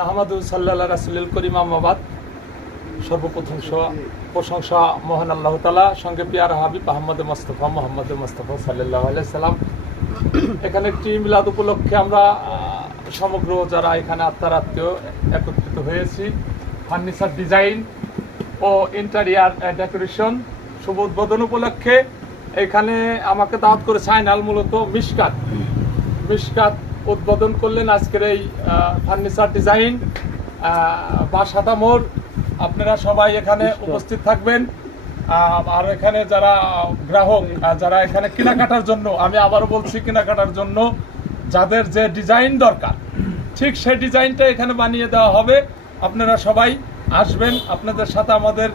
নাহমাদু সাল্লাল্লাহু রাসূলুল করিম আম্মাবাদ। সর্বপ্রথম প্রশংসা মহান আল্লাহ তাআলা, সঙ্গে পিয়ার হাবিব মোহাম্মদ মুস্তাফা সাল্লাল্লাহু আলাইহি সাল্লাম। এখানে একটি মিলাদ উপলক্ষে আমরা সমগ্র যারা এখানে আত্মার আত্মীয় একত্রিত হয়েছি। ফার্নিচার ডিজাইন ও ইন্টেরিয়ার ডেকোরেশন শুভ উদ্বোধন উপলক্ষে এখানে আমাকে দাওয়াত করেছে আইনাল, মূলত মিশকাত উদ্বোধন করলেন আজকের এই ফার্নিচার ডিজাইন বাসাটা মোড়। আপনারা সবাই এখানে উপস্থিত থাকবেন। আর এখানে যারা গ্রাহক, যারা এখানে কেনাকাটার জন্য, আমি আবারও বলছি, কেনাকাটার জন্য যাদের যে ডিজাইন দরকার ঠিক সেই ডিজাইনটা এখানে বানিয়ে দেওয়া হবে। আপনারা সবাই আসবেন, আপনাদের সাথে আমাদের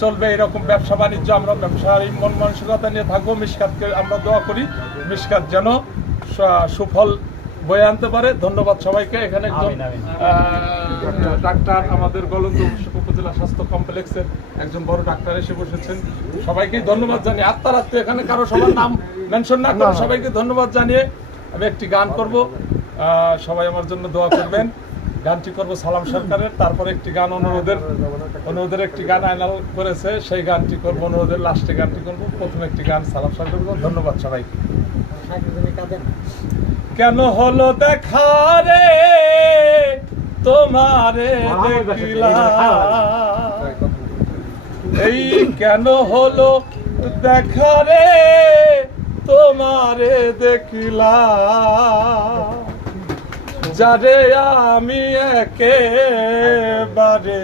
চলবে এরকম ব্যবসা বাণিজ্য। আমরা ব্যবসার মন মানসিকতা নিয়ে থাকবো। মিশকাতকে আমরা দোয়া করি মিশকাত যেন সুফল বয়ে আনতে পারে। ধন্যবাদ সবাইকে। এখানে একজন ডাক্তার, আমাদের গলন্দ উপজেলা স্বাস্থ্য কমপ্লেক্সের একজন বড় ডাক্তার এসে বসেছেন। সবাইকে ধন্যবাদ জানিয়ে, আত্মার আত্মীয় এখানে কারো সবার নাম মেনশন না করে সবাইকে ধন্যবাদ জানিয়ে আমি একটি গান করব। সবাই আমার জন্য দোয়া করবেন। গানটি করব সালাম সরকারের, তারপরে একটি গান অনুরোধের একটি গান আইনাল করেছে, সেই গানটি করব। অনুরোধের লাস্টে গানটি করব, প্রথমে একটি গান সালাম সরকার করব। ধন্যবাদ সবাইকে। কেন হলো দেখা রে তোমারে দেখিলাম, এই কেন হলো দেখা রে তোমারে দেখিলাম, যারে আমি একেবারে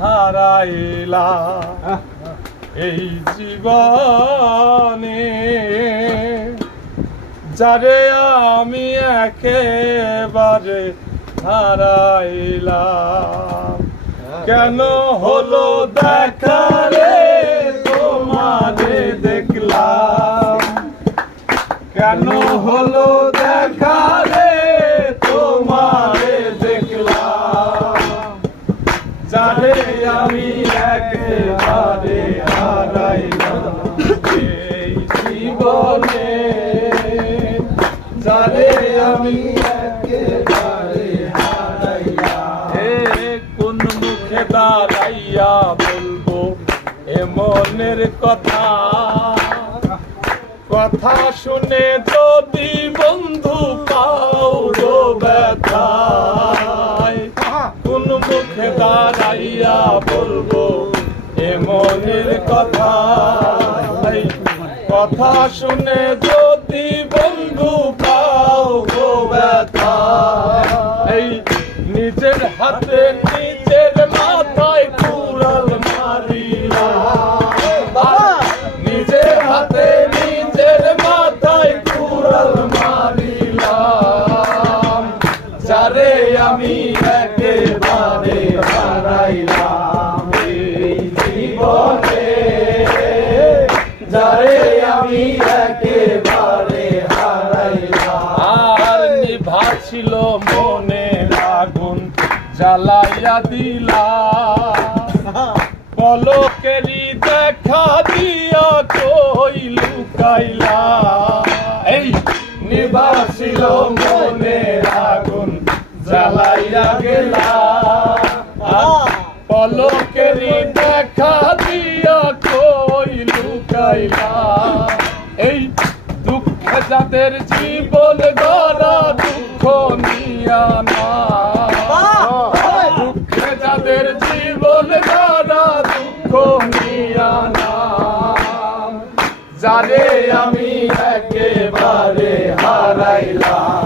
হারাইলাম এই জীবনে, যারে আমি একেবারে হারাইলাম। কেন হলো দেখা রে তোমারে দেখলাম, কেন হলো দেখা রে তোমারে দেখলাম, যারে আমি একেবারে হারাইলাম এই জীবনে, যারে আমি একেবারে হারাইলাম। কোন মুখে দাঁড়াইয়া বলবো এ মনের কথা, কথা শুনে যদি বন্ধু পাও গো ব্যথা, কোন মুখে দাঁড়াইয়া বলবো এ মনের কথা, কথা শুনে যদি বন্ধু পাও গো ব্যথা, এই নিজের হাতে নিজের মাথায় কুড়াল মারিলাম, নিজের হাতে নিজের মাথায় কুড়াল মারিলাম, যারে আমি একেবারে হারাইলাম এই জীবনে, যারে আমি একেবারে হারাইলাম। আর নিভাছিল মনের আগুন জ্বালাইয়া দিলা, পলকেরই দেখা দিয়া কই লুকাইলা, এই নিভাছিল মনের আগুন জ্বালাইয়া গেলা, পলকেরই দেখা দিয়া কই লুকাইলা, এই দুঃখে যাদের জীবন গড়া দুঃখ নিয়া না, দুঃখে যাদের জীবন গড়া দুঃখ নিয়া না, যারে আমি একেবারে হারাইলাম